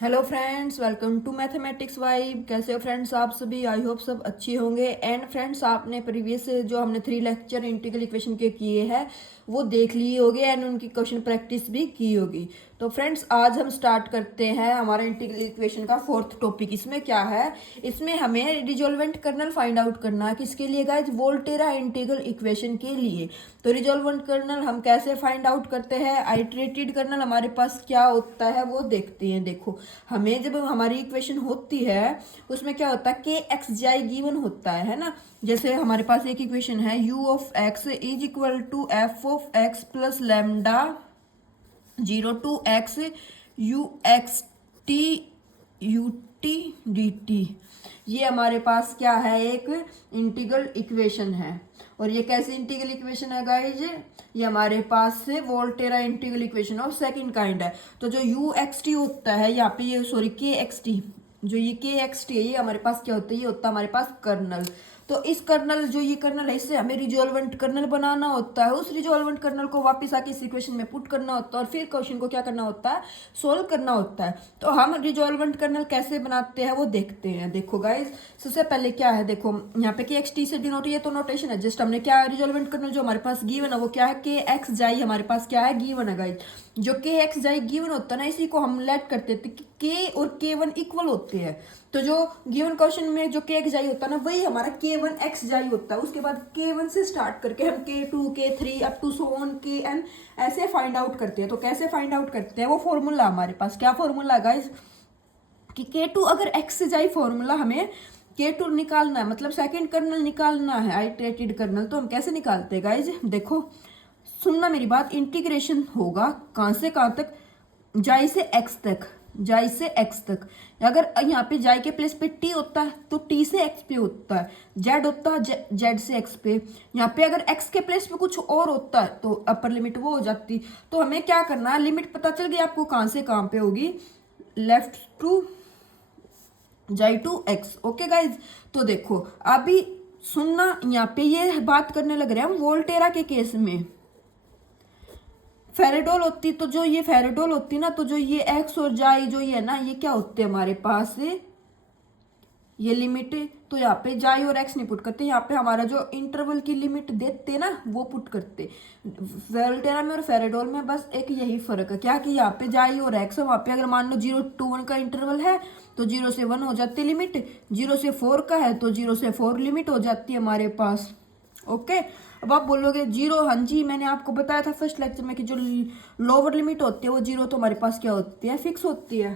Hello friends, welcome to mathematics vibe. कैसे हो friends आप सभी? आई होप सब अच्छे होंगे। एंड फ्रेंड्स, आपने प्रीवियस जो हमने 3 लेक्चर इंटीग्रल इक्वेशन के किए हैं वो देख लिए होंगे एंड उनकी क्वेश्चन प्रैक्टिस भी की होगी। तो फ्रेंड्स, आज हम स्टार्ट करते हैं हमारा इंटीग्रल इक्वेशन का फोर्थ टॉपिक। इसमें क्या है, इसमें हमें रिजोल्वेंट कर्नल फाइंड आउट करना है। किसके लिए गाइस? वोल्टेरा इंटीग्रल इक्वेशन के लिए। तो रिजोल्वेंट कर्नल हम कैसे फाइंड आउट करते हैं, आइटरेटेड कर्नल हमारे पास क्या होता है वो देखते हैं। देखो, हमें जब हमारी इक्वेशन होती है उसमें क्या होता है, के एक्स जाई गिवन होता है ना। जैसे हमारे पास एक इक्वेशन है, u of x is equal to f of x plus lambda 0 to x u x t u t d t. ये हमारे पास क्या है, एक इंटीग्रल इक्वेशन है। और ये कैसी इंटीग्रल इक्वेशन है गाइज? ये हमारे पास से Volterra integral equation of second kind है। तो जो यू एक्स टी होता है यहाँ पे, ये सॉरी के एक्स टी, जो ये के एक्स टी है, ये हमारे पास क्या होता है, ये होता है हमारे पास कर्नल। तो इस कर्नल, जो ये कर्नल है, इससे हमें रिजोल्वेंट कर्नल बनाना होता है। उस रिजोल्वेंट कर्नल को वापस आके इस इक्वेशन में पुट करना होता है और फिर क्वेश्चन को क्या करना होता है, सोल्व करना होता है। तो हम रिजोल्वेंट कर्नल कैसे बनाते हैं वो देखते हैं। देखो गाइज, सबसे पहले क्या है, देखो यहाँ पे के एक्स टी से डिनोट, ये तो नोटेशन है जस्ट। हमने क्या, रिजोल्वेंट कर्नल जो हमारे पास गिवन है वो क्या है, के एक्स जाई हमारे पास क्या है, गिवन है गाइज। जो के एक्स जाई गिवन होता है ना, इसी को हम लेट करते थे कि के और के वन इक्वल होते हैं। तो जो गिवन क्वेश्चन में जो के एक्स जाई होता है ना, वही हमारा के वन एक्स जाई होता है। उसके बाद के वन से स्टार्ट करके हम k two k three up to so on k n ऐसे फाइंड आउट करते हैं। तो कैसे फाइंड आउट करते हैं, वो फॉर्मूला हमारे पास क्या फॉर्मूला है गाइज, कि के टू अगर एक्स से जाई फॉर्मूला, हमें के टू निकालना है, मतलब सेकंड कर्नल निकालना है, आइटरेटेड कर्नल। तो हम कैसे निकालते हैं गाइज? देखो, सुनना मेरी बात। इंटीग्रेशन होगा कहाँ से कहाँ तक, जाई से एक्स तक, जाई से एक्स तक। अगर यहाँ पे जाई के प्लेस पे टी होता है तो टी से एक्स पे होता है, जेड होता है जेड से एक्स पे। यहाँ पे अगर एक्स के प्लेस पे कुछ और होता है तो अपर लिमिट वो हो जाती। तो हमें क्या करना है, लिमिट पता चल गई आपको कहाँ से कहाँ पे होगी, left to xi to x. Okay guys, तो देखो अभी सुनना, यहाँ पे ये बात करने लग रहे हैं हम वोल्टेरा के केस में। फेरेडोल होती तो जो ये फेरेडोल होती ना, तो जो ये एक्स और जाई जो ये है ना, ये क्या होते हैं हमारे पास, ये लिमिट। तो यहाँ पे जाई और एक्स नहीं पुट करते, यहाँ पे हमारा जो इंटरवल की लिमिट देते ना वो पुट करते। वोल्टेरा में और फेरेडोल में बस एक यही फर्क है, क्या कि यहाँ पे जाई और एक्स, वहाँ पे अगर मान लो 0 to 1 का इंटरवल है तो 0 से 1 हो जाती है लिमिट, 0 से 4 का है तो 0 से 4 लिमिट हो जाती है हमारे पास। ओके, अब आप बोलोगे जीरो, हाँ जी मैंने आपको बताया था फर्स्ट लेक्चर में कि जो लोअर लिमिट होती है वो जीरो तो हमारे पास क्या होती है, फिक्स होती है।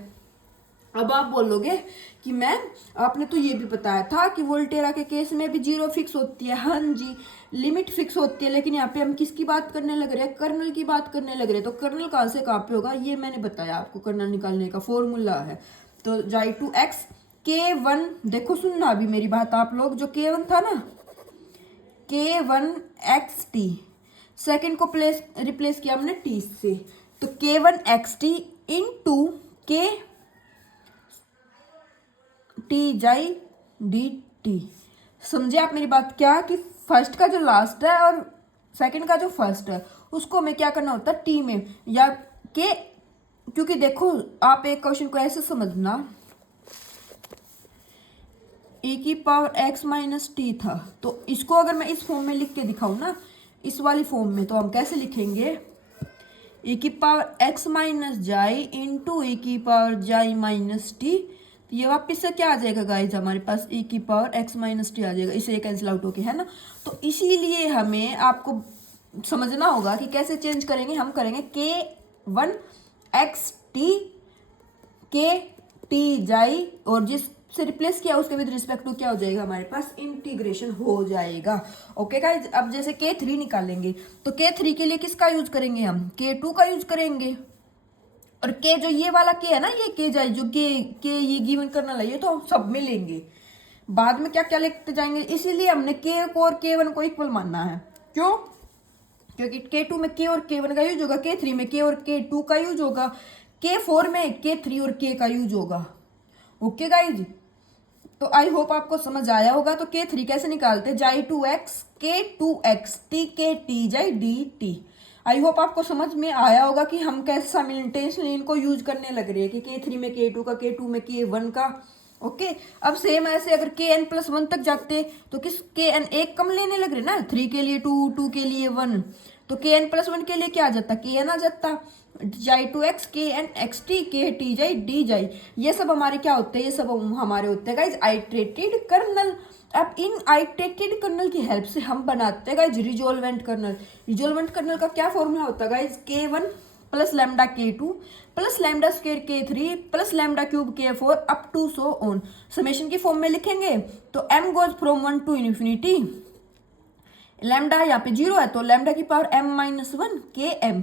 अब आप बोलोगे कि मैम आपने तो ये भी बताया था कि वोल्टेरा के केस में भी जीरो फिक्स होती है। हाँ जी, लिमिट फिक्स होती है, लेकिन यहाँ पे हम किसकी बात करने लग रहे हैं, कर्नल की बात करने लग रहे हैं। तो कर्नल कहाँ से कहाँ पे होगा, ये मैंने बताया आपको, कर्नल निकालने का फॉर्मूला है। तो जाई टू एक्स के वन, देखो सुनना अभी मेरी बात आप लोग, जो के वन था ना, k one x t, second को रिप्लेस किया हमने टी से, तो k one x t into k t xi d t. समझे आप मेरी बात? क्या कि फर्स्ट का जो लास्ट है और सेकंड का जो फर्स्ट है उसको हमें क्या करना होता है, टी में या के। क्योंकि देखो, आप एक क्वेश्चन को ऐसे समझना, ए की पावर एक्स माइनस टी था, तो इसको अगर मैं इस फॉर्म में लिख के दिखाऊं ना, इस वाली फॉर्म में, तो हम कैसे लिखेंगे, ए की power x minus xi into a की पावर जाई माइनस टी। ये वापस से क्या आ जाएगा गाइज, हमारे पास ए की पावर एक्स माइनस टी आ जाएगा, इसे कैंसिल आउट होके, है ना। तो इसीलिए हमें आपको समझना होगा कि कैसे चेंज करेंगे। हम करेंगे के वन एक्स टी, के टी जाई, और जिससे रिप्लेस किया उसके विद रिस्पेक्ट टू क्या हो जाएगा, हमारे पास इंटीग्रेशन हो जाएगा। ओके गाइज, अब जैसे के थ्री निकालेंगे तो के थ्री के लिए किसका यूज करेंगे, हम के टू का यूज करेंगे। और के जो ये वाला के है ना, ये के जाए जो के ये गिवन करना है, तो सब में लेंगे, बाद में क्या क्या लेते जाएंगे। इसीलिए हमने के को और के वन को इक्वल मानना है। क्यों? क्योंकि के टू में के और के वन का यूज होगा, के थ्री में के और के टू का यूज होगा, के फोर में के थ्री और के का यूज होगा। ओके गाइज, तो आई होप आपको समझ आया होगा। तो के थ्री कैसे निकालते, जाई टू एक्स के टू एक्स टी के t xi d T. I hope आपको समझ में आया होगा कि हम कैसे साइमल्टेनियसली इनको यूज करने लग रहे हैं कि K3 में K2 का, K2 में K1 का। ओके अब सेम ऐसे अगर Kn+1 तक जाते तो किस Kn एक कम लेने लग रहे ना, 3 के लिए 2, 2 के लिए 1, तो Kn+1 के लिए क्या आ जाता, Kn आ जाता, xi to x Kn xt K t xi d xi. ये सब हमारे क्या होते हैं, ये सब हमारे होते हैं गाइज आइट्रेटेड कर्नल। अब इन आइट्रेटेड कर्नल की हेल्प से हम बनाते हैं guys resolvent kernel. Resolvent kernel का क्या फॉर्मूला होता है guys, K1 plus lambda K2 plus lambda square K3 plus lambda cube K4 up to so on. Summation की फॉर्म में लिखेंगे तो m goes from 1 to infinity, lambda यहाँ पे 0 है तो लैम्डा की पावर m-1 Km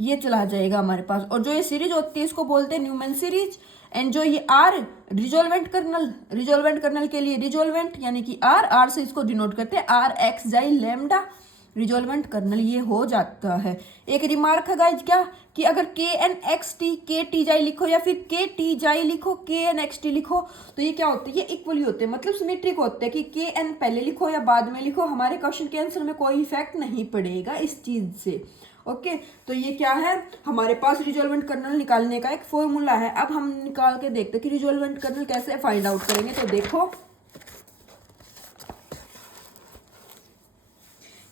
ये चला जाएगा हमारे पास। और जो ये सीरीज होती है इसको बोलते हैं न्यूमैन सीरीज। एंड जो ये are resolvent kernel, resolvent kernel के लिए रिजोल्वेंट यानी कि आर से इसको डिनोट करते हैं, आर एक्स जाई लैम्डा रिजोल्वेंट कर्नल ये हो जाता है। एक रिमार्क है गाइज क्या कि अगर Kn xt K टी जाई लिखो या फिर K टी जाई लिखो Kn xt लिखो तो ये क्या होते हैं, ये इक्वली होते हैं, मतलब सिमेट्रिक होते हैं कि Kn पहले लिखो या बाद में लिखो, हमारे क्वेश्चन के आंसर में कोई इफेक्ट नहीं पड़ेगा इस चीज से। ओके तो ये क्या है, हमारे पास रिजोल्वेंट कर्नल निकालने का एक फॉर्मूला है। अब हम निकाल के देखते हैं कि रिजोल्वेंट कर्नल कैसे फाइंड आउट करेंगे। तो देखो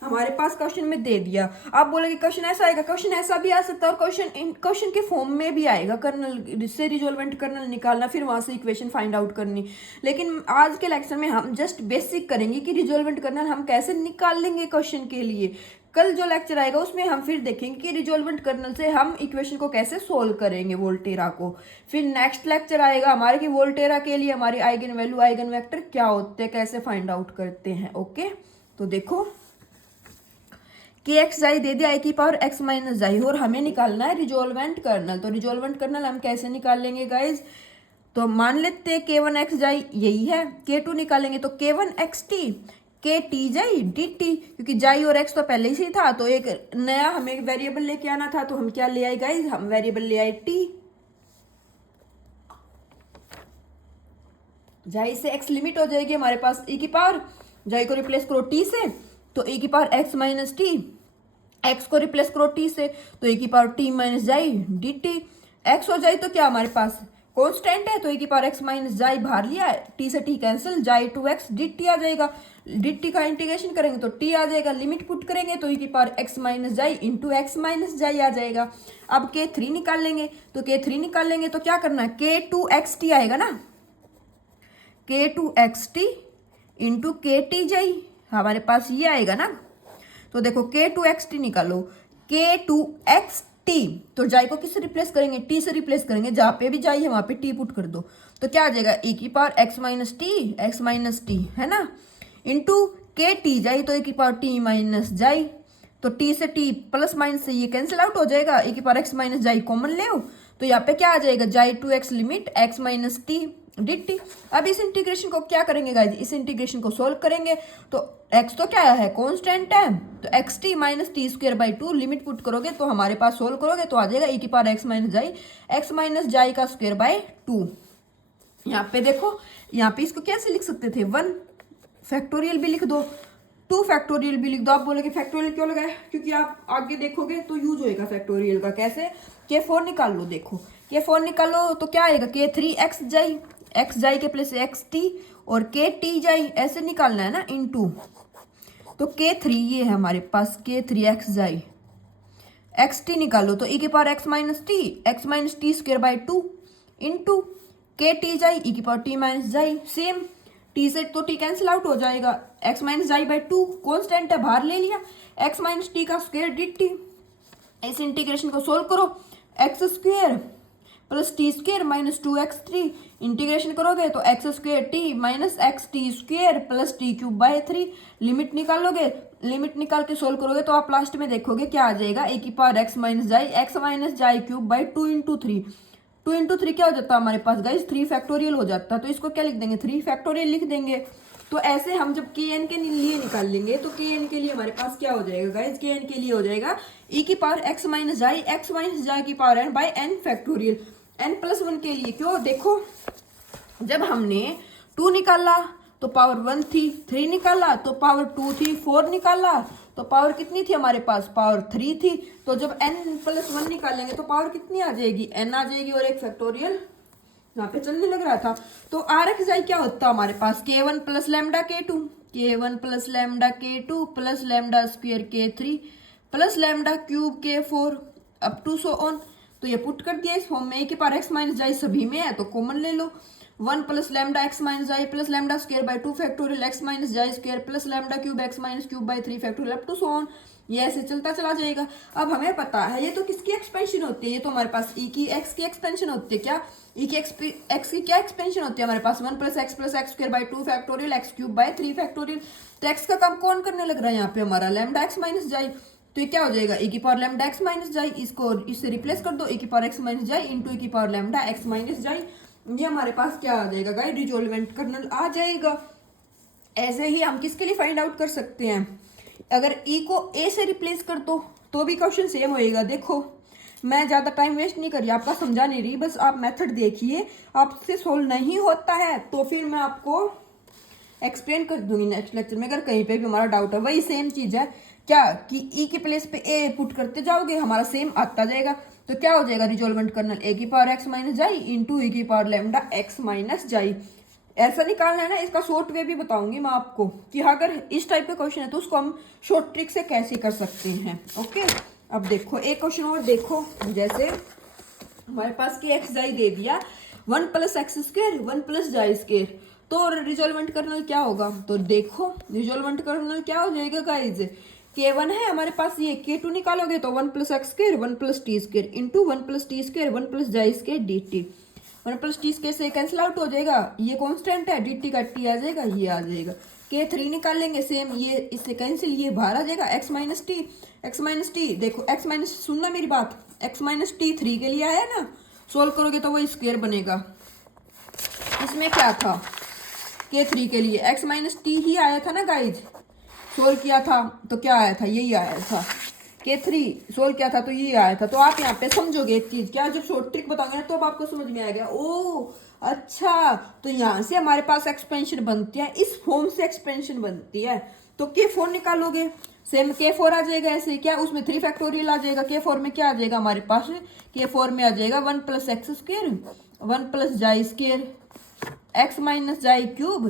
हमारे पास क्वेश्चन में दे दिया, आप बोलोगे क्वेश्चन ऐसा आएगा, क्वेश्चन ऐसा भी आ सकता है और क्वेश्चन के फॉर्म में भी आएगा, कर्नल से रिजोल्वेंट कर्नल निकालना फिर वहां से इक्वेशन फाइंड आउट करनी। लेकिन आज के लेक्चर में हम जस्ट बेसिक करेंगे कि रिजोल्वेंट कर्नल हम कैसे निकाल लेंगे क्वेश्चन के लिए। कल जो लेक्चर आएगा उसमें हम फिर देखेंगे कि रिजोल्वेंट कर्नल से हम इक्वेशन को कैसे सोल्व करेंगे वोल्टेरा को। फिर नेक्स्ट लेक्चर आएगा हमारे कि वोल्टेरा के लिए हमारे आइगन वैल्यू आइगन वेक्टर क्या होते हैं, कैसे फाइंड आउट करते हैं। ओके तो देखो कि एक्स जाई दे दिया आई की पावर एक्स माइनस जाई और हमें निकालना है रिजोल्वेंट कर्नल। तो रिजोल्वेंट कर्नल हम कैसे निकाल लेंगे गाइज, तो मान लेते हैं K1 एक्स जाई यही है, K2 निकालेंगे तो K1 x T K t xi d T, क्योंकि जाई और एक्स तो पहले से ही था तो एक नया हमें वेरिएबल लेके आना था, तो हम क्या ले आए गाइज, हम वेरिएबल ले आए टी। जाई से एक्स लिमिट हो जाएगी हमारे पास e की पावर, जाई को रिप्लेस करो t से तो e की power x minus T, x को रिप्लेस करो t से तो e की पावर t माइनस जाई डी टी। एक्स हो जाए तो क्या हमारे पास कॉन्स्टेंट है तो e की पावर एक्स माइनस जाई बाहर लिया है, t से t कैंसिल, जाई टू एक्स डी टी आ जाएगा, डी टी का इंटीग्रेशन करेंगे तो t आ जाएगा, लिमिट पुट करेंगे तो e की power x minus xi into x minus जाई आ जाएगा। अब K3 निकाल लेंगे तो K3 निकाल लेंगे तो क्या करना है, K2 एक्स टी आएगा ना, K2 एक्स टी इंटू के टी जाई हमारे पास ये आएगा ना। तो देखो K2 एक्स टी निकालो, K2 एक्स टी तो जाई को किससे रिप्लेस करेंगे, टी से रिप्लेस करेंगे, जहां पे भी जाई है वहां पे टी पुट कर दो तो क्या आ जाएगा e की पावर एक्स माइनस टी है ना, इंटू के टी जाई तो e की पावर टी माइनस जाई, तो t से t प्लस माइनस से ये कैंसिल आउट हो जाएगा, e की power x minus xi common ले तो यहाँ पे क्या आ जाएगा, xi to x limit x minus t d t. अब इस इंटीग्रेशन को क्या करेंगे गाइस, इस इंटीग्रेशन को सोल्व करेंगे तो x तो क्या है कांस्टेंट है तो x T minus T square by 2 limit put करोगे तो हमारे पास सोल्व करोगे तो आ जाएगा e की पावर एक्स माइनस जाई का स्क्वायर बाई 2। यहाँ पे देखो, यहाँ पे इसको कैसे लिख सकते थे, 1 फैक्टोरियल भी लिख दो, 2 फैक्टोरियल भी लिख दो। आप बोलोगे फैक्टोरियल क्यों लगाए, क्योंकि आप आगे देखोगे तो यूज होएगा फैक्टोरियल का। कैसे, K4 निकाल लो, देखो K4 निकालो तो क्या आएगा, K3 एक्स जाई के प्लेस एक्स टी और के टी जाई ऐसे निकालना है ना इनटू, तो K3 ये है हमारे पास K3 एक्स जाई एक्स टी निकालो तो e की power x minus T square by 2 into के टी जाई e की पावर टी माइनस जाई, सेम t से तो t कैंसिल आउट हो जाएगा, एक्स माइनस जाई बाई 2 कॉन्स्टेंट है बाहर ले लिया, एक्स माइनस टी का स्क्वायर डी टी। इस इंटीग्रेशन को सोल्व करो, x square plus T square minus 2x3 integration करोगे तो x square T minus x T square plus T cube by 3, limit निकालोगे, लिमिट निकाल के सोल्व करोगे तो आप लास्ट में देखोगे क्या आ जाएगा, ए की पावर एक्स माइनस जाई क्यूब बाई 2 इंटू 3 क्या हो जाता है हमारे पास गाइस, 3 फैक्टोरियल हो जाता है, तो इसको क्या लिख देंगे, 3 फैक्टोरियल लिख देंगे। तो ऐसे हम जब Kn के लिए निकाल लेंगे तो Kn के लिए हमारे पास क्या हो जाएगा गाइस, Kn के लिए हो जाएगा e की पावर एक्स माइनस जाई की power n by n factorial, n+1 के लिए। क्यों, देखो जब हमने 2 निकाला तो पावर 1 थी, 3 निकाला तो पावर 2 थी, 4 निकाला तो पावर कितनी थी हमारे पास, पावर 3 थी। तो जब n+1 निकालेंगे तो पावर कितनी आ जाएगी, n आ जाएगी और एक फैक्टोरियल यहाँ पे चलने लग रहा था। तो RxI क्या होता है हमारे पास, K1 plus lambda K2, K1 plus lambda K2 plus lambda square K3 plus lambda cube K4 up to so on. तो ये पुट कर दिया इस फॉर्म में, a की पावर x माइनस जाई सभी में है तो कॉमन ले लो। 1 plus lambda x minus xi plus lambda square by 2 factorial x minus xi square plus lambda cube x minus cube by 3 factorial up to so on. ये ऐसे चलता चला जाएगा। अब हमें पता है ये तो किसकी एक्सपेंशन होती है, ये तो हमारे पास e की x की एक्सपेंशन होती है। क्या e की x की क्या एक्सपेंशन होती है हमारे पास, 1 plus x square by 2 factorial x cube by 3 factorial. तो x का काम कौन करने लग रहा है यहाँ पे हमारा, लैम्डा x माइनस जाई। तो ये क्या हो जाएगा, e की पावर लैम्डा x माइनस जाई, इसको इससे रिप्लेस कर दो, e की power x minus xi into e की पावर लैम्डा x माइनस जाई। ये हमारे पास क्या आ जाएगा गाइस, रिजोल्वेंट कर्नल आ जाएगा। ऐसे ही हम किसके लिए फाइंड आउट कर सकते हैं, अगर e को a से रिप्लेस कर दो तो भी क्वेश्चन सेम होएगा। देखो मैं ज़्यादा टाइम वेस्ट नहीं कर रही, आपका समझा नहीं रही, बस आप मेथड देखिए, आपसे सोल्व नहीं होता है तो फिर मैं आपको एक्सप्लेन कर दूंगी नेक्स्ट लेक्चर में, अगर कहीं पे भी हमारा डाउट है। वही सेम चीज़ है क्या कि e के प्लेस पे a पुट करते जाओगे हमारा सेम आता जाएगा। तो क्या हो जाएगा, रिजोल्वेंट कर्नल a की power x minus xi into e की पावर लैम्डा x माइनस जाई। ऐसा निकालना है ना, इसका शॉर्ट वे भी बताऊंगी मैं आपको कि अगर इस टाइप का क्वेश्चन है तो उसको हम शॉर्ट ट्रिक से कैसे कर सकते हैं। ओके अब देखो एक क्वेश्चन और देखो, जैसे हमारे पास के x जाई दे दिया 1 plus x square 1 plus xi square, तो रिजोल्वेंट कर्नल क्या होगा, तो देखो रिजोल्वेंट कर्नल क्या हो जाएगा गाइज, K1 है हमारे पास, ये K2 निकालोगे तो 1 plus x square 1 plus T square into 1 plus T square 1 plus xi square D T. 1 plus T square से कैंसिल आउट हो जाएगा, ये कांस्टेंट है, डी टी का टी आ जाएगा, ये आ जाएगा। K3 निकालेंगे सेम, ये इससे कैंसिल, ये बाहर आ जाएगा, x माइनस टी देखो x माइनस, सुनना मेरी बात, x माइनस टी 3 के लिए आया ना, सोल्व करोगे तो वो स्क्वायर बनेगा। इसमें क्या था, K3 के लिए x माइनस टी ही आया था ना गाइज, सोल्व किया था तो क्या आया था, यही आया था। K3 सोल्व किया था तो ये आया था। तो आप यहाँ पे समझोगे एक चीज, क्या जब शॉर्ट ट्रिक बताऊंगे ना तो अब आपको समझ में आएगा, ओ अच्छा तो यहाँ से हमारे पास एक्सपेंशन बनती है, इस फॉर्म से एक्सपेंशन बनती है। तो K4 निकालोगे सेम K4 आ जाएगा, ऐसे क्या उसमें 3 फैक्टोरियल आ जाएगा। K4 में क्या आ जाएगा हमारे पास, K4 में आ जाएगा 1 plus x square 1 plus xi square x minus जाई क्यूब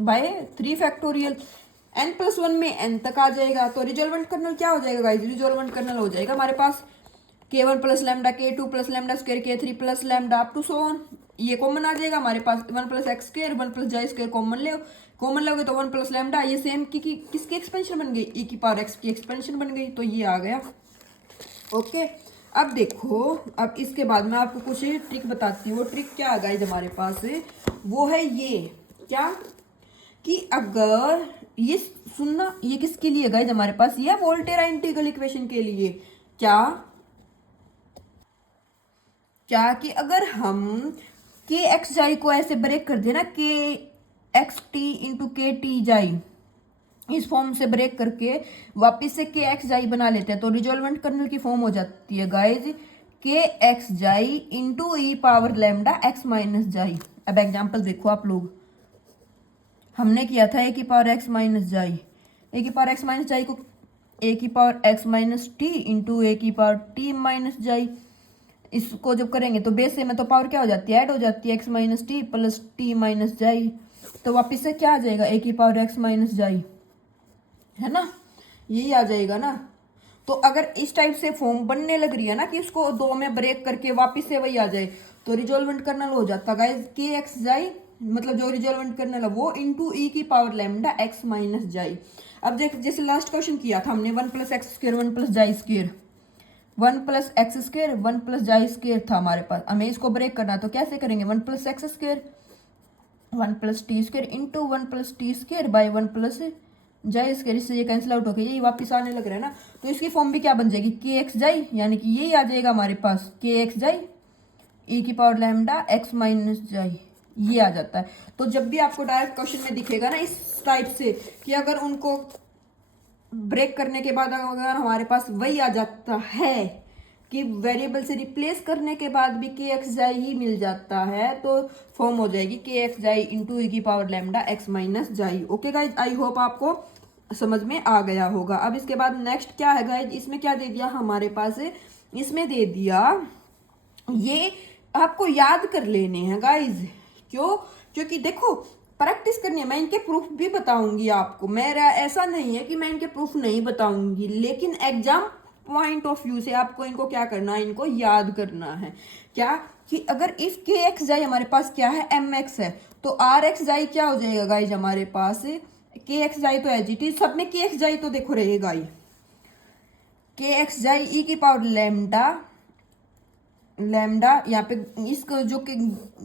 बाय 3 फैक्टोरियल, n+1 में n तक आ जाएगा। तो रिजोल्वेंट कर्नल क्या हो जाएगा गाइस, रिजोल्वेंट कर्नल हो जाएगा हमारे पास K1 plus lambda K2 plus lambda square K3 plus lambda up to so on. ये कॉमन आ जाएगा हमारे पास, 1 plus x square 1 plus xi square common लोगे तो 1 प्लस लैम्डा, ये सेम की किसकी एक्सपेंशन बन गई, e की पावर x की एक्सपेंशन बन गई, तो ये आ गया। ओके अब देखो, अब इसके बाद मैं आपको कुछ ट्रिक बताती हूँ। वो ट्रिक क्या है गाइस हमारे पास, वो है ये क्या कि अगर ये सुनना, ये किसके लिए गाइस हमारे पास, ये वोल्टेरा इंटीग्रल इक्वेशन के लिए, क्या क्या कि अगर हम के एक्स जाई को ऐसे ब्रेक कर देना, के एक्स टी इंटू के टी जाई, इस फॉर्म से ब्रेक करके वापस से के एक्स जाई बना लेते हैं तो रिजोल्वेंट कर्नल की फॉर्म हो जाती है गाइज के एक्स जाई इंटू ई power lambda x minus xi. अब एग्जांपल देखो आप लोग, हमने किया था ए की पावर एक्स माइनस जाई, ए की पावर एक्स माइनस जाई को ए की power x minus t into a की पावर टी माइनस जाई, इसको जब करेंगे तो बेस से में तो पावर क्या हो जाती है, ऐड हो जाती है, x minus T plus T minus xi, तो वापिस से क्या आ जाएगा, ए की पावर एक्स माइनस जाई, है ना, यही आ जाएगा ना। तो अगर इस टाइप से फॉर्म बनने लग रही है ना कि इसको दो में ब्रेक करके वापस से वही आ जाए तो रिजोल्वेंट कर्नल हो जाता गाइस के एक्स जाई, मतलब जो रिजोल्वेंट कर्नल है वो इंटू ई की power lambda x minus xi. अब देख जैसे लास्ट क्वेश्चन किया था हमने 1 plus x square 1 plus xi square 1 plus x square 1 plus xi square था हमारे पास, हमें इसको ब्रेक करना तो कैसे करेंगे, 1 plus x square 1 plus T square into 1 plus T square by 1 plus xi square, इससे ये कैंसिल आउट होकर यही वापस आने लग रहा है ना। तो इसकी फॉर्म भी क्या बन जाएगी, के एक्स जाई, यानी कि यही आ जाएगा हमारे पास के एक्स जाई ई की पावर लैम्डा एक्स माइनस जाई, ये आ जाता है। तो जब भी आपको डायरेक्ट क्वेश्चन में दिखेगा ना इस टाइप से कि अगर उनको ब्रेक करने के बाद अगर हमारे पास वही आ जाता है कि वेरिएबल से रिप्लेस करने के बाद भी के एक्स जाई ही मिल जाता है तो फॉर्म हो जाएगी के एक्स जाई इंटू ई की पावर लैम्डा एक्स माइनस जाई। ओके गाइज, आई होप आपको समझ में आ गया होगा। अब इसके बाद नेक्स्ट क्या है गाइज, इसमें क्या दे दिया हमारे पास, इसमें दे दिया, ये आपको याद कर लेने हैं गाइज। क्यों? क्योंकि देखो प्रैक्टिस करनी है। मैं इनके प्रूफ भी बताऊंगी आपको, मेरा ऐसा नहीं है कि मैं इनके प्रूफ नहीं बताऊंगी, लेकिन एग्जाम पॉइंट ऑफ व्यू से आपको इनको क्या करना है, इनको याद करना है। क्या कि अगर इफ के एक्स जाई हमारे पास क्या है, एम एक्स है, तो आर एक्स जाई क्या हो जाएगा गाइज हमारे पास, के एक्स जाई तो एच टी, सब में के एक्स जाई तो देखो रहेगा ही, के एक्स जाई ई की पावर लैम्डा, लैम्डा यहाँ पे इसको जो कि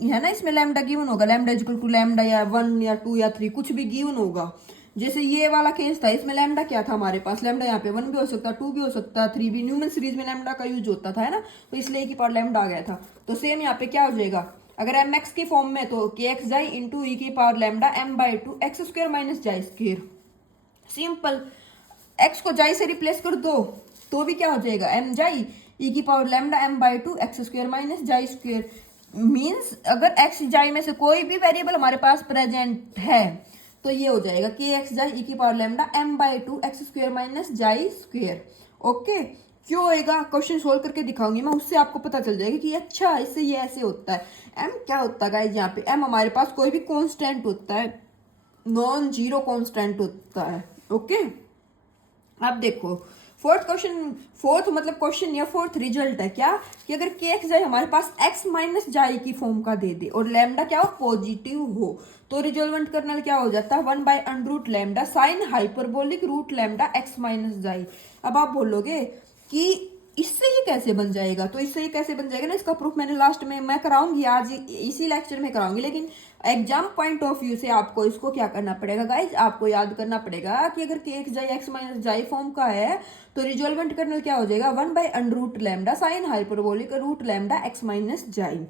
है ना, इसमें लैम्डा गिवन होगा, लैम्डा इक्वल टू लैम्डा या 1 या 2 या 3 कुछ भी गिवन होगा। जैसे ये वाला केस था, इसमें लैम्डा क्या था हमारे पास, लैम्डा यहाँ पे 1 भी हो सकता, 2 भी हो सकता, 3 भी, न्यूमन सीरीज में लैम्डा का यूज होता था, है ना, तो इसलिए की पावर लैम्डा आ गया था। तो सेम यहाँ पे क्या हो जाएगा, अगर एम एक्स की फॉर्म में तो के एक्स जाई इंटू ई की power lambda m by 2 x square minus xi square. Simple, x को जाई से रिप्लेस कर दो तो भी क्या हो जाएगा, एम जाई ई की power lambda m by 2 x square minus xi square. Means अगर एक्स जाई में से कोई भी वेरिएबल हमारे पास प्रेजेंट है तो ये हो जाएगा कि एक्स जाई ई की power lambda m by 2 x square minus xi square. Okay, क्यों होएगा, क्वेश्चन सोल्व करके दिखाऊंगी मैं, उससे आपको पता चल जाएगा कि अच्छा इससे ये ऐसे होता है। एम क्या होता है गाइस, यहाँ पे एम हमारे पास कोई भी कॉन्स्टेंट होता है, नॉन जीरो कॉन्स्टेंट होता है। ओके, अब देखो फोर्थ क्वेश्चन, फोर्थ मतलब क्वेश्चन या फोर्थ रिजल्ट है क्या, कि अगर के एक्स जाए हमारे पास एक्स माइनस जाई की फॉर्म का दे दे और लैम्डा क्या हो, पॉजिटिव हो, तो रिजोल्वेंट कर्नल क्या हो जाता है, 1 by under root lambda sine hyperbolic root lambda x minus xi. अब आप बोलोगे कि इससे ये कैसे बन जाएगा, तो इससे ये कैसे बन जाएगा ना, इसका प्रूफ मैंने लास्ट में मैं कराऊंगी, आज इसी लेक्चर में कराऊंगी, लेकिन एग्जाम पॉइंट ऑफ व्यू से आपको इसको क्या करना पड़ेगा गाइज, आपको याद करना पड़ेगा कि अगर के एक्स जाई एक्स माइनस जाई फॉर्म का है तो रिजोल्वेंट कर्नल क्या हो जाएगा, 1 by under root lambda sine hyperbolic root lambda x minus xi.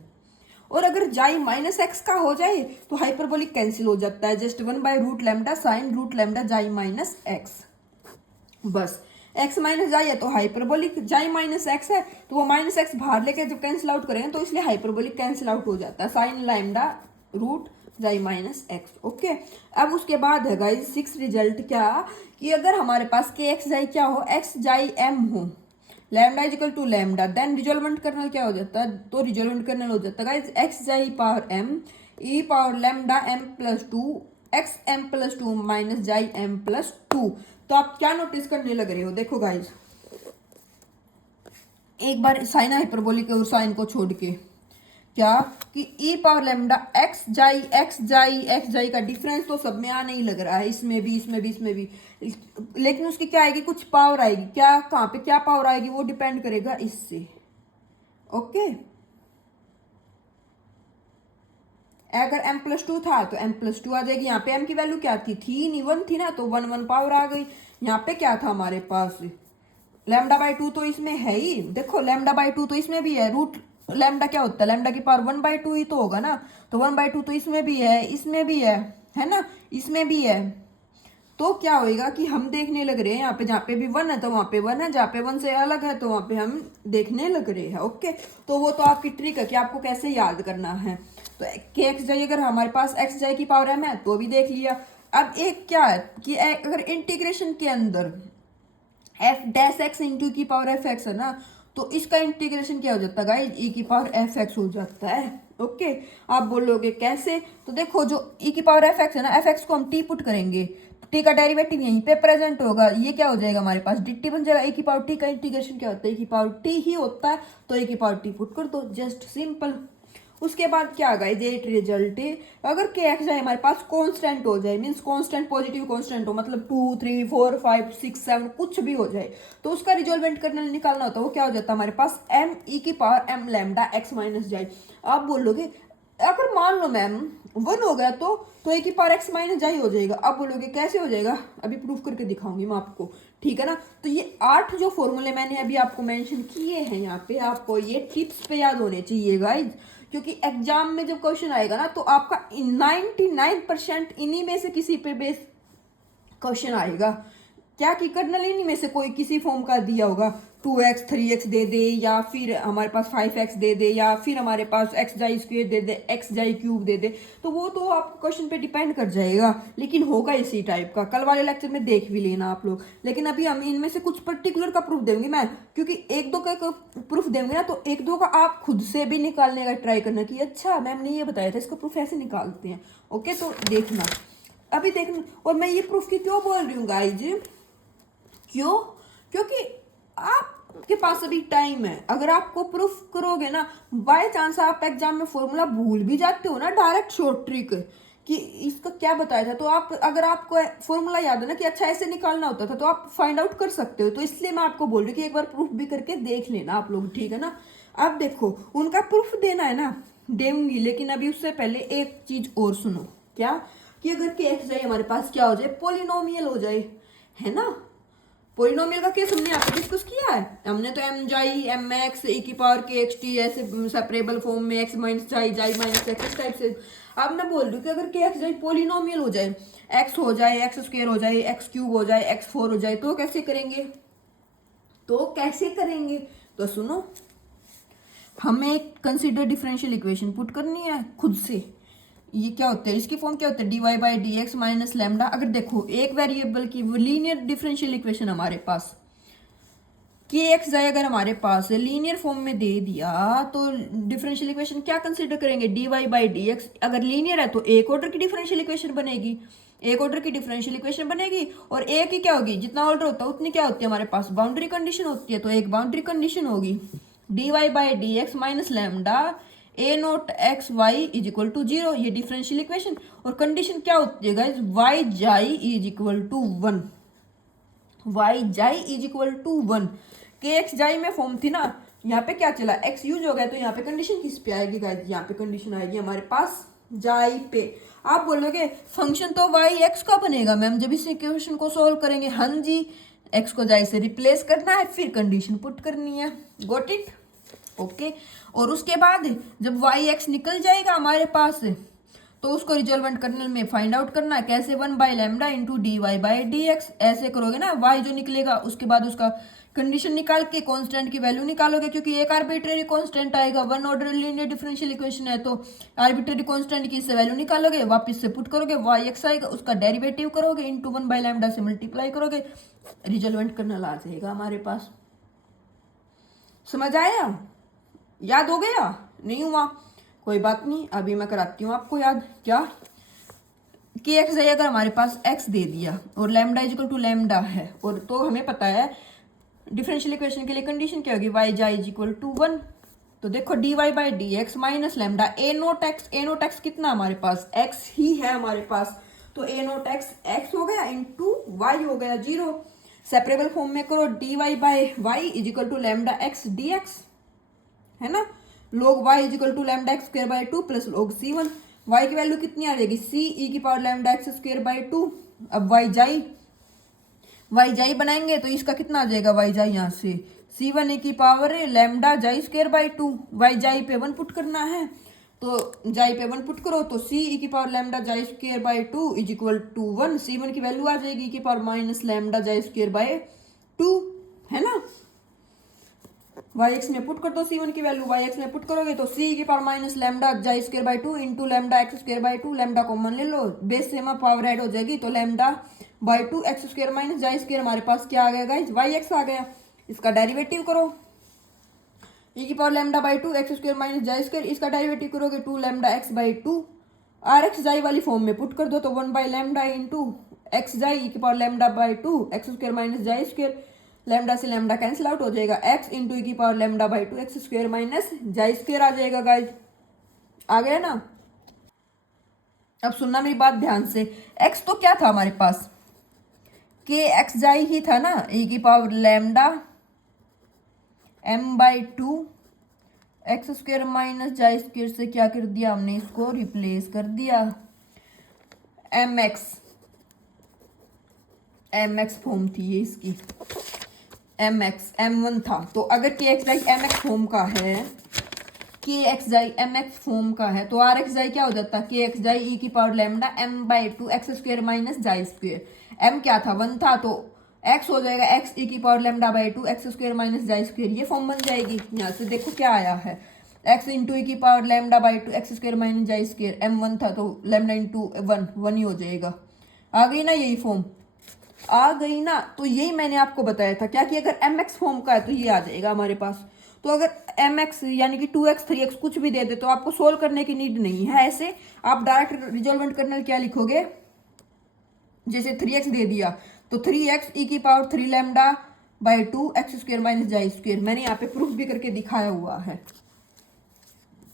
और अगर जाई माइनस एक्स का हो जाए तो हाइपरबोलिक कैंसिल हो जाता है, just 1 by root lambda sine root lambda xi minus x. बस एक्स माइनस जाई है तो हाइपरबोलिक, जाई माइनस एक्स है तो वो माइनस एक्स बाहर लेके जब कैंसिल आउट करेंगे तो इसलिए हाइपरबोलिक कैंसिल आउट हो जाता है, साइन लैम्डा रूट जाई माइनस एक्स। ओके, अब उसके बाद है गाइज 6 रिजल्ट क्या, कि अगर हमारे पास के एक्स जाई क्या हो, एक्स जाई एम हो, lambda is equal to lambda, then resolvent kernel क्या हो जाता है, तो रिजोल्वेंट कर्नल हो जाता है guys x xi power m e power lambda m plus 2 x m plus 2 minus xi m plus 2। तो आप क्या नोटिस करने लग रहे हो, देखो गाइज एक बार साइन हाइपरबोलिक और साइन को छोड़ के क्या, कि ई पावर लैम्डा एक्स जाई का डिफरेंस तो सब में आने ही लग रहा है, इसमें भी इसमें भी इसमें भी, लेकिन उसकी क्या आएगी, कुछ पावर आएगी, क्या कहाँ पे क्या पावर आएगी वो डिपेंड करेगा इससे। ओके, अगर m प्लस 2 था तो m प्लस 2 आ जाएगी, यहाँ पे m की वैल्यू क्या थी नहीं 1 थी ना, तो 1 पावर आ गई। यहाँ पे क्या था हमारे पास, लैम्डा बाई 2 तो इसमें है ही, देखो लैम्डा बाई 2 तो इसमें भी है, रूट लैम्डा क्या होता है, लैम्डा की पावर 1 बाई 2 ही तो होगा ना, तो 1 बाई 2 तो इसमें भी है, इसमें भी है ना, इसमें भी है। तो क्या होएगा कि हम देखने लग रहे हैं यहाँ पे, जहाँ पे भी 1 है तो वहाँ पे 1 है, जहाँ पे 1 से अलग है तो वहाँ पे हम देखने लग रहे हैं। ओके, तो वो तो आपकी ट्रिक है कि आपको कैसे याद करना है। तो के एक्स जाई अगर हमारे पास एक्स जाई की पावर एम है तो भी देख लिया। अब एक क्या है कि अगर इंटीग्रेशन के अंदर एफ डैश एक्स इंटू की पावर एफ एक्स है ना, तो इसका इंटीग्रेशन क्या हो जाता है गाइस, ई की पावर एफ एक्स हो जाता है। ओके, आप बोलोगे कैसे, तो देखो जो ई की पावर एफ एक्स है ना, एफ एक्स को हम टी पुट करेंगे, टी का डेरिवेटिव यहीं पे प्रेजेंट होगा, ये क्या हो जाएगा हमारे पास डी टी बन जाएगा, ए की पावर टी का इंटीग्रेशन क्या होता है, ए की पावर टी ही होता है, तो ए की पावर टी पुट कर दो, जस्ट सिंपल। उसके बाद क्या आएगा, ये रिजल्ट अगर के एक्स जाए हमारे पास कांस्टेंट हो जाए, मींस कांस्टेंट पॉजिटिव कांस्टेंट हो, मतलब 2 3 4 5 6 7 कुछ भी हो जाए, तो उसका रिजोल्वेंट कर्नल निकालना होता है, वो क्या हो जाता है हमारे पास एम ई की power m lambda x minus xi. आप बोलोगे अगर मान लो मैम 1 हो गया तो ए की पावर एक्स माइनस जाई हो जाएगा। आप बोलोगे कैसे हो जाएगा, अभी प्रूफ करके दिखाऊंगी मैं आपको, ठीक है ना। तो ये 8 जो फॉर्मूले मैंने अभी आपको मेंशन किए हैं यहाँ पे, आपको ये टिप्स पे याद होने चाहिए गाइज, क्योंकि एग्जाम में जब क्वेश्चन आएगा ना तो आपका 99% इन्हीं में से किसी पे बेस क्वेश्चन आएगा। क्या कि कर्नल इन्हीं में से कोई किसी फॉर्म का दिया होगा, 2x 3x दे दे, या फिर हमारे पास 5x दे दे, या फिर हमारे पास x जाई स्क्वेयर दे दे, x जाई क्यूब दे दे, तो वो तो आपको क्वेश्चन पे डिपेंड कर जाएगा, लेकिन होगा इसी टाइप का। कल वाले लेक्चर में देख भी लेना आप लोग। लेकिन अभी हम इनमें से कुछ पर्टिकुलर का प्रूफ देंगे मैं, क्योंकि एक दो का प्रूफ देंगे ना, तो एक दो का आप खुद से भी निकालने का ट्राई करना कि अच्छा मैम ने ये बताया था, इसका प्रूफ ऐसे निकालते हैं। ओके, तो देखना अभी देखना। और मैं ये प्रूफ की क्यों बोल रही हूँ गाइज, क्यों? क्योंकि आपके पास अभी टाइम है। अगर आपको प्रूफ करोगे ना, बाय चांस आप एग्जाम में फॉर्मूला भूल भी जाते हो ना, डायरेक्ट शॉर्ट ट्रिक कि इसका क्या बताया था, तो आप अगर आपको फॉर्मूला याद है ना कि अच्छा ऐसे निकालना होता था, तो आप फाइंड आउट कर सकते हो। तो इसलिए मैं आपको बोल रही हूँ कि एक बार प्रूफ भी करके देख लेना आप लोग, ठीक है ना। अब देखो उनका प्रूफ देना है ना, देंगी, लेकिन अभी उससे पहले एक चीज और सुनो। क्या? कि अगर के एक्स जाए हमारे पास क्या हो जाए, पोलिनोमियल हो जाए, है ना। पोलिनोमियल का केस हमने यहाँ पे डिस्कस किया है। हमने तो एम जाई एम एक्स e की पावर के एक्स टी ऐसे सेपरेबल फॉर्म में एक्स माइनस जाई जाई माइनस एक्स इस टाइप से। अब मैं बोल रही हूँ कि अगर के एक्स जाई पोलिनोमियल हो जाए, एक्स हो जाए एक्स स्क्वायर हो जाए एक्स क्यूब हो जाए एक्स 4 हो जाए, तो कैसे करेंगे? तो सुनो, हमें कंसिडर डिफरेंशियल इक्वेशन पुट करनी है खुद से। ये क्या होता है, इसकी फॉर्म क्या होता है, d y by d x minus lambda. अगर देखो एक वेरिएबल की लीनियर डिफरेंशियल इक्वेशन हमारे पास, के एक्स जाए अगर हमारे पास लीनियर फॉर्म में दे दिया, तो डिफरेंशियल इक्वेशन क्या कंसिडर करेंगे, d y by d x. अगर लीनियर है तो एक ऑर्डर की डिफरेंशियल इक्वेशन बनेगी, एक ऑर्डर की डिफरेंशियल इक्वेशन बनेगी। और एक ही क्या होगी, जितना ऑर्डर होता है उतनी क्या होती है हमारे पास, बाउंड्री कंडीशन होती है। तो एक बाउंड्री कंडीशन होगी d y by d x minus lambda a naught x y is equal to 0, ये डिफरेंशियल इक्वेशन। और कंडीशन क्या होती है guys, y xi is equal to 1, y xi is equal to 1। K x xi में form थी ना, यहाँ पे क्या चला, एक्स यूज हो गया, तो यहाँ पे कंडीशन किस पे आएगी गाइस, यहाँ पे कंडीशन आएगी हमारे पास जाई पे। आप बोलोगे फंक्शन तो वाई एक्स का बनेगा मैम जब इस इक्वेशन को सोल्व करेंगे। हाँ जी, एक्स को जाई से रिप्लेस करना है, फिर कंडीशन पुट करनी है। Got it? ओके। और उसके बाद जब वाई एक्स निकल जाएगा हमारे पास, तो उसको रिजल्वेंट कर्नल में फाइंड आउट करना है कैसे, 1 by lambda into d y by d x. ऐसे करोगे ना, वाई जो निकलेगा उसके बाद उसका कंडीशन निकाल के कांस्टेंट की वैल्यू निकालोगे, क्योंकि एक आर्बिट्रेरी कांस्टेंट आएगा, one order linear differential equation है, तो आर्बिट्रेरी कांस्टेंट की इससे वैल्यू निकालोगे, वापस से पुट करोगे, वाई एक्स आएगा, उसका डेरिवेटिव करोगे, इंटू 1 बाई लैम्डा से मल्टीप्लाई करोगे, रिजल्वेंट कर्नल आ जाएगा हमारे पास। समझ आया? याद हो गया? नहीं हुआ? कोई बात नहीं, अभी मैं कराती हूँ आपको याद। क्या कि एक्स जाए अगर हमारे पास एक्स दे दिया और lambda is equal to lambda है, और तो हमें पता है डिफरेंशियल इक्वेशन के लिए कंडीशन क्या होगी, Y xi is equal to 1। तो देखो d y by d x minus lambda a naught x कितना हमारे पास, एक्स ही है हमारे पास, तो ए नोट एक्स हो गया इंटू वाई हो गया 0। सेपरेबल फॉर्म में करो, d y by y is equal to lambda x d x, है ना। log y is equal to lambda x square by 2 plus log c1। y की value कितनी आ जाएगी, c e की power lambda x square by 2। अब y जाई बनाएंगे तो इसका कितना आ जाएगा, y जाई यहाँ से c1 e की power lambda xi square by 2। y जाई पे 1 पुट करना है, तो जाई पे 1 पुट करो, तो c e की power lambda xi square by 2 is equal to 1। c1 की वैल्यू आ जाएगी e की power minus lambda xi square by 2, है ना। वाई एक्स में पुट कर दो c1 की वैल्यू, वाई एक्स में पुट करोगे तो c की power minus lambda xi square by 2 into lambda x square by 2। Lambda common ले लो, बेस से पावर ऐड हो जाएगी, तो lambda by 2 x square minus xi square हमारे पास क्या आ गया गाइस, वाई एक्स आ गया। इसका डेरिवेटिव करो, e की power lambda by 2 x square minus xi square, इसका डेरिवेटिव करोगे 2 lambda x by 2। Or x xi वाली फॉर्म में पुट कर दो, तो 1 by lambda into x xi e की power lambda by 2 x square minus xi square. Lambda से lambda cancel out हो जाएगा, x इंटू ई की power lambda by 2 x square minus xi square आ जाएगा गाइज। आ गया ना? अब सुनना मेरी बात ध्यान से, x तो क्या था हमारे पास, के एक्स जाई ही था ना, ई की power lambda m by 2 x square minus xi square से क्या कर दिया हमने, इसको रिप्लेस कर दिया, एम एक्स फॉर्म थी ये इसकी, एम एक्स m1 था। तो अगर के x xi M x form का है, के x xi M x form का है, तो आर एक्स जाई क्या हो जाता, के एक्स जाई ई की power lambda m by 2 x square minus xi square. m क्या था, 1 था, तो एक्स हो जाएगा एक्स ई की power lambda by two x square minus xi square, ये फॉर्म बन जाएगी। यहाँ से देखो क्या आया है, एक्स इंटू ई की power lambda by two x square minus xi square, m1 था तो लैम्डा इंटू वन ही हो जाएगा। आ गई ना यही फॉर्म, आ गई ना। तो यही मैंने आपको बताया था क्या कि अगर mx फॉर्म का है तो ये आ जाएगा हमारे पास। तो अगर mx यानी कि 2x 3x कुछ भी दे दे तो आपको सोल्व करने की नीड नहीं है। ऐसे आप डायरेक्ट रिजोल्वेंट करने क्या लिखोगे, जैसे 3x दे दिया तो 3x ई की power 3 lambda by two x square minus xi square. मैंने यहाँ पे प्रूफ भी करके दिखाया हुआ है,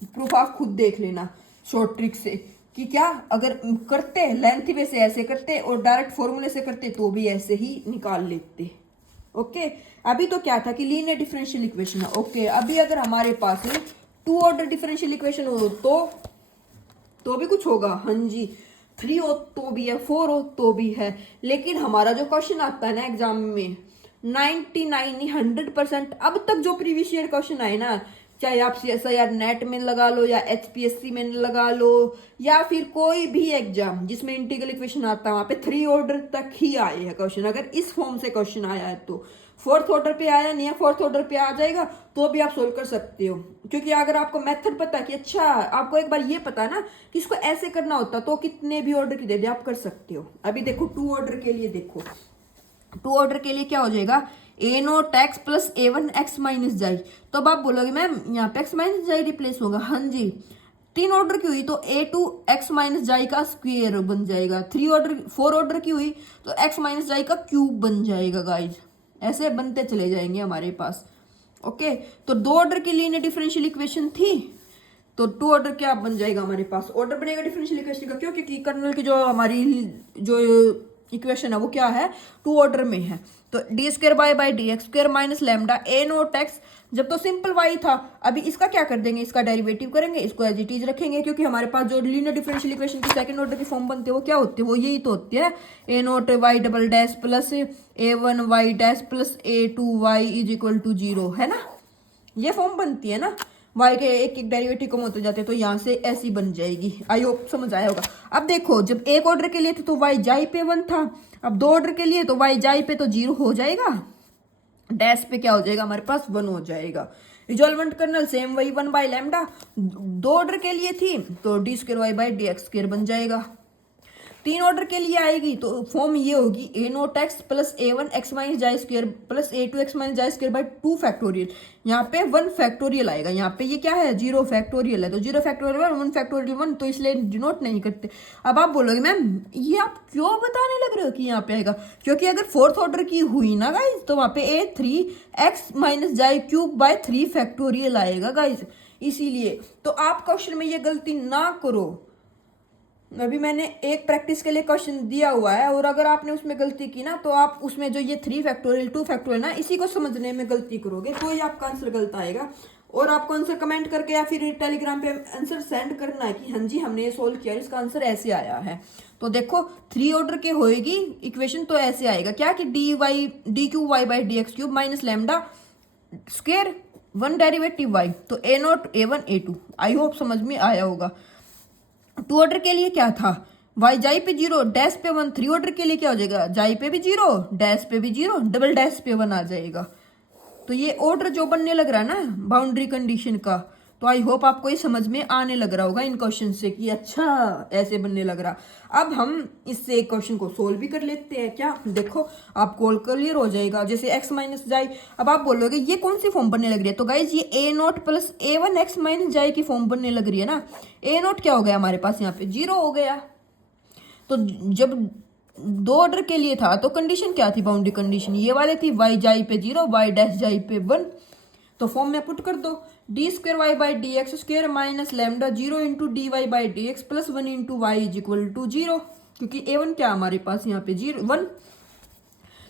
प्रूफ आप खुद देख लेना शॉर्ट ट्रिक से कि क्या अगर करते लेंथ पे से ऐसे करते और डायरेक्ट फॉर्मूले से करते तो भी ऐसे ही निकाल लेते। ओके, अभी तो क्या था कि लीनियर डिफरेंशियल इक्वेशन है। ओके, अभी अगर हमारे पास टू ऑर्डर डिफरेंशियल इक्वेशन हो तो भी कुछ होगा। हाँ जी, 3 हो तो भी है, 4 हो तो भी है। लेकिन हमारा जो क्वेश्चन आता है ना एग्जाम में 99 100% अब तक जो प्रीवियस ईयर क्वेश्चन आए ना, चाहे आप CSIR नेट में लगा लो या HPSC में लगा लो या फिर कोई भी एग्जाम जिसमें इंटीग्रल इक्वेशन आता है, वहां पे 3 ऑर्डर तक ही आए हैं क्वेश्चन। अगर इस फॉर्म से क्वेश्चन आया है तो 4th ऑर्डर पे आया नहीं है, 4th ऑर्डर पे आ जाएगा तो भी आप सोल्व कर सकते हो। क्योंकि अगर आपको मेथड पता है कि अच्छा आपको एक बार ये पता है ना कि इसको ऐसे करना होता तो कितने भी ऑर्डर की दे दे आप कर सकते हो। अभी देखो 2 ऑर्डर के लिए, देखो 2 ऑर्डर के लिए क्या हो जाएगा, ए naught x plus a one x minus xi. तो अब आप बोलोगे मैम यहाँ पे एक्स माइनस जाई रिप्लेस होगा। हाँ जी, 3 ऑर्डर की हुई तो ए टू एक्स माइनस जाई का स्क्वायर बन जाएगा। 4 ऑर्डर की हुई तो एक्स माइनस जाई का क्यूब बन जाएगा गाइज। ऐसे बनते चले जाएंगे हमारे पास। ओके, तो 2 ऑर्डर की लीनियर डिफरेंशियल इक्वेशन थी तो 2 ऑर्डर क्या बन जाएगा हमारे पास, ऑर्डर बनेगा डिफरेंशियल इक्वेशन का। क्यों, क्योंकि कर्नल की जो हमारी जो इक्वेशन है वो क्या है, 2 ऑर्डर में है। तो d square by d x square minus lambda a naught x, जब तो सिंपल वाई था। अभी इसका क्या कर देंगे, इसका डेरिवेटिव करेंगे, इसको एज इट इज रखेंगे। क्योंकि हमारे पास जो लीनियर डिफरेंशियल इक्वेशन की सेकंड ऑर्डर की फॉर्म बनते हैं वो क्या होते हैं, वो यही तो होती है, a naught y double dash plus a one y dash plus a two y is equal to 0, है ना। ये फॉर्म बनती है ना, y के एक एक डेरिवेटिव कम होते जाते हैं तो यहाँ से ऐसी बन जाएगी। आई होप समझ आया होगा। अब देखो जब एक ऑर्डर के लिए थे तो y जाई पे 1 था, अब 2 ऑर्डर के लिए तो y जाई पे तो 0 हो जाएगा, डैश पे क्या हो जाएगा हमारे पास 1 हो जाएगा। रिजोल्वेंट कर्नल सेम वही 1 बाई लैम्डा, 2 ऑर्डर के लिए थी तो d square y by d x square बन जाएगा। 3 ऑर्डर के लिए आएगी तो फॉर्म ये होगी a naught x plus a one x minus xi square plus a two x minus xi square by 2 factorial. यहाँ पे 1 फैक्टोरियल आएगा, यहाँ पे ये क्या है 0 फैक्टोरियल है तो 0 फैक्टोरियल 1 फैक्टोरियल 1, तो इसलिए डिनोट नहीं करते। अब आप बोलोगे मैम ये आप क्यों बताने लग रहे हो कि यहाँ पे आएगा, क्योंकि अगर 4th ऑर्डर की हुई ना गाइज तो वहाँ पे ए 3 एक्स माइनस जाई क्यूब बाय 3 फैक्टोरियल आएगा गाइज। इसीलिए तो आप क्वेश्चन में ये गलती ना करो। अभी मैंने एक प्रैक्टिस के लिए क्वेश्चन दिया हुआ है और अगर आपने उसमें गलती की ना तो आप उसमें जो ये 3 फैक्टोरियल 2 फैक्टोरियल ना इसी को समझने में गलती करोगे तो ही आपका आंसर गलत आएगा। और आपको आंसर कमेंट करके या फिर टेलीग्राम पे आंसर सेंड करना है कि हाँ जी हमने ये सोल्व किया, इसका आंसर ऐसे आया है। तो देखो 3 ऑर्डर के होएगी इक्वेशन तो ऐसे आएगा क्या कि d cube y by d x cube minus lambda square 1 derivative y, तो a naught a one a two. I hope समझ में आया होगा। 2 ऑर्डर के लिए क्या था, वाई जाई पे 0 डैश पे 1। 3 ऑर्डर के लिए क्या हो जाएगा, जाई पे भी 0 डैश पे भी 0 डबल डैश पे 1 आ जाएगा। तो ये ऑर्डर जो बनने लग रहा है ना बाउंड्री कंडीशन का, तो आई होप आपको ये समझ में आने लग रहा होगा इन क्वेश्चन से कि अच्छा ऐसे बनने लग रहा। अब हम इससे एक क्वेश्चन को सोल्व भी कर लेते हैं क्या, देखो आपको क्लियर हो जाएगा। जैसे एक्स माइनस जाई, अब आप बोलोगे ये कौन सी फॉर्म बनने लग रही है, तो गाइज ये ए note plus a one x minus जाई की फॉर्म बनने लग रही है ना। ए नोट क्या हो गया हमारे पास यहाँ पे 0 हो गया। तो जब 2 ऑर्डर के लिए था तो कंडीशन क्या थी, बाउंड्री कंडीशन ये वाले थी, वाई जाई पे 0 वाई डैश जाई पे 1। तो फॉर्म में पुट कर दो d square y by d x square minus lambda 0 into d y by d x plus 1 into y is equal to 0, क्योंकि ए1 क्या हमारे पास यहाँ पे 0 1।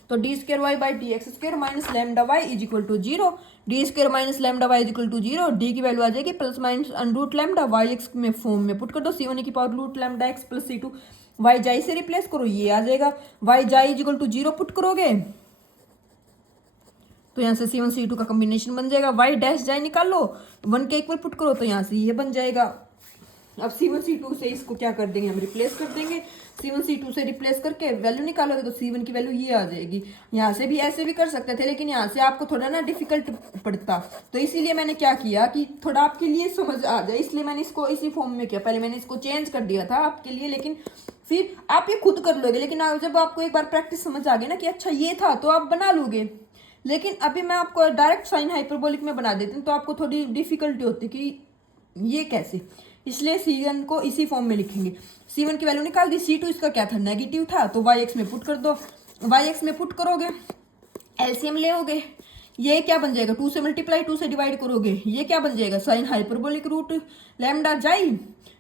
तो d square y by d x square minus lambda y is equal to 0, d square minus lambda y is equal to 0, d की value आ जाएगी plus minus under root lambda y x में फॉर्म में पुट कर दो c1 की power root lambda x plus c2 y xi से replace करो, ये आ जाएगा Y xi is equal to 0 put करोगे तो यहाँ से c1 c2 का कॉम्बिनेशन बन जाएगा। वाई डैश जाई निकाल लो 1 के इक्वल पुट करो तो यहाँ से ये बन जाएगा अब C1 C2 से इसको क्या कर देंगे, हम रिप्लेस कर देंगे। C1 C2 से रिप्लेस करके वैल्यू निकालोगे तो C1 की वैल्यू ये आ जाएगी। यहाँ से भी ऐसे भी कर सकते थे, लेकिन यहाँ से आपको थोड़ा ना डिफिकल्ट पड़ता, तो इसीलिए मैंने क्या किया कि थोड़ा आपके लिए समझ आ जाए, इसलिए मैंने इसको इसी फॉर्म में किया। पहले मैंने इसको चेंज कर दिया था आपके लिए, लेकिन फिर आप ये खुद कर लोगे। लेकिन जब आपको एक बार प्रैक्टिस समझ आ गई ना कि अच्छा ये था, तो आप बना लोगे। लेकिन अभी मैं आपको डायरेक्ट साइन हाइपरबोलिक में बना देती हूँ, तो आपको थोड़ी डिफिकल्टी होती कि ये कैसे, इसलिए C1 को इसी फॉर्म में लिखेंगे। C1 की वैल्यू निकाल दी, C2 इसका क्या था, नेगेटिव था, तो YX में पुट कर दो। YX में पुट करोगे, एलसीएम ले, ये क्या बन जाएगा, 2 से मल्टीप्लाई 2 से डिवाइड करोगे, ये क्या बन जाएगा, साइन हाइपरबोलिक रूट लैम्डा जाई।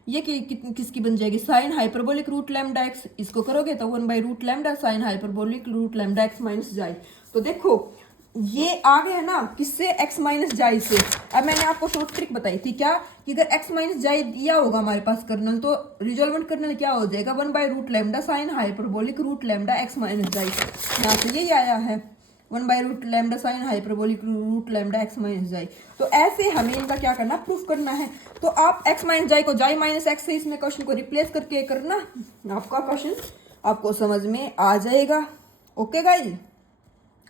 ये किसकी बन जाएगी, sine hyperbolic root lambda x. इसको करोगे तो 1/रूट lambda sine hyperbolic root lambda x minus xi. तो देखो ये आ गया ना किससे, एक्स माइनस जाई से। अब मैंने आपको शॉर्ट ट्रिक बताई थी क्या, कि अगर एक्स माइनस जाई दिया होगा हमारे पास कर्नल, तो रिजोल्वेंट कर्नल क्या हो जाएगा, 1/रूट lambda sine hyperbolic root lambda x minus xi. यहाँ से यही आया है 1/रूट lambda sine hyperbolic root lambda x minus xi. तो ऐसे हमें इनका क्या करना, प्रूफ करना है। तो आप एक्स माइनस जाई को जाई माइनस एक्स से इसमें क्वेश्चन को रिप्लेस करके करना, आपका क्वेश्चन आपको समझ में आ जाएगा। ओके गाइस,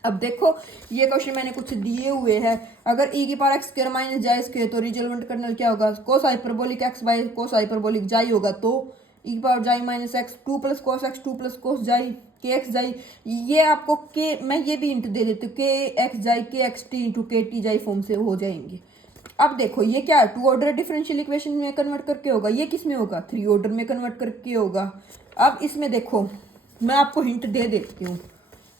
अब देखो ये क्वेश्चन मैंने कुछ दिए हुए हैं। अगर e की power x square minus xi square, तो रिजल्वेंट कर्नल क्या होगा, cos hyperbolic x by cos hyperbolic xi होगा, तो e की power xi minus x 2 plus cos x 2 plus cos xi के एक्स जाई। ये आपको के, मैं ये भी इंट दे देती हूँ, के एक्स जाई के एक्स टी इंटू के टी जाई फॉर्म से हो जाएंगे। अब देखो ये क्या है, 2 ऑर्डर डिफरेंशियल इक्वेशन में कन्वर्ट करके होगा, ये किस में होगा, 3 ऑर्डर में कन्वर्ट करके होगा। अब इसमें देखो मैं आपको हिंट दे देती हूँ,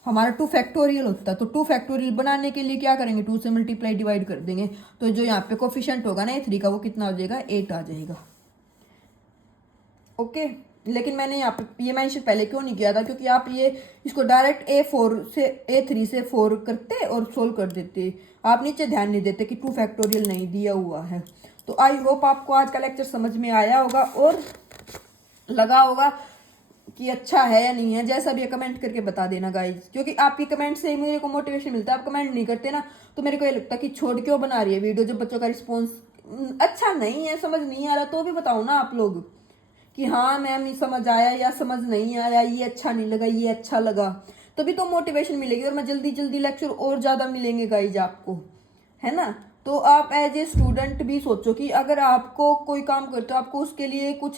हमारा 2 फैक्टोरियल होता है, तो 2 फैक्टोरियल बनाने के लिए क्या करेंगे, 2 से मल्टीप्लाई डिवाइड कर देंगे, तो जो यहाँ पे कोफिशिएंट होगा ना A3 का, वो कितना हो जाएगा, 8 आ जाएगा। ओके, लेकिन मैंने यहाँ पे ये मेंशन पहले क्यों नहीं किया था, क्योंकि आप ये इसको डायरेक्ट A4 से A3 से 4 करते और सोल्व कर देते, आप नीचे ध्यान नहीं देते कि 2 फैक्टोरियल नहीं दिया हुआ है। तो आई होप आपको आज का लेक्चर समझ में आया होगा और लगा होगा कि अच्छा है या नहीं है। जैसा भी है कमेंट करके बता देना गाइज, क्योंकि आपकी कमेंट से ही मेरे को मोटिवेशन मिलता है। आप कमेंट नहीं करते ना, तो मेरे को ये लगता है कि छोड़ क्यों बना रही है वीडियो, जब बच्चों का रिस्पॉन्स अच्छा नहीं है, समझ नहीं आ रहा, तो भी बताओ ना आप लोग कि हाँ मैम नहीं समझ आया या समझ नहीं आया, ये अच्छा नहीं लगा, ये अच्छा लगा, तभी तो मोटिवेशन मिलेगी और मैं जल्दी जल्दी लेक्चर और ज़्यादा मिलेंगे गाइज आपको, है ना। तो आप एज ए स्टूडेंट भी सोचो कि अगर आपको कोई काम करते हो, आपको उसके लिए कुछ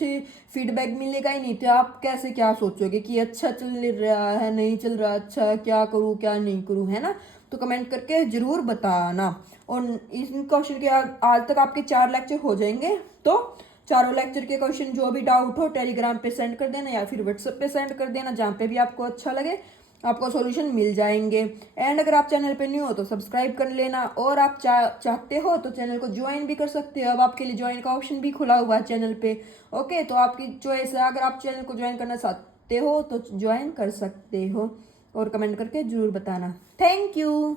फीडबैक मिलेगा ही नहीं, तो आप कैसे क्या सोचोगे कि अच्छा चल रहा है नहीं चल रहा, अच्छा क्या करूँ क्या नहीं करूँ, है ना। तो कमेंट करके ज़रूर बताना। और इस क्वेश्चन के आज तक आपके 4 लेक्चर हो जाएंगे, तो चारों लेक्चर के क्वेश्चन जो भी डाउट हो टेलीग्राम पे सेंड कर देना या फिर व्हाट्सएप पे सेंड कर देना, जहाँ पे भी आपको अच्छा लगे, आपको सॉल्यूशन मिल जाएंगे। एंड अगर आप चैनल पे न्यू हो तो सब्सक्राइब कर लेना, और आप चाहते हो तो चैनल को ज्वाइन भी कर सकते हो। अब आपके लिए ज्वाइन का ऑप्शन भी खुला हुआ है चैनल पे। ओके, तो आपकी चॉइस है, अगर आप चैनल को ज्वाइन करना चाहते हो तो ज्वाइन कर सकते हो, और कमेंट करके जरूर बताना। Thank you.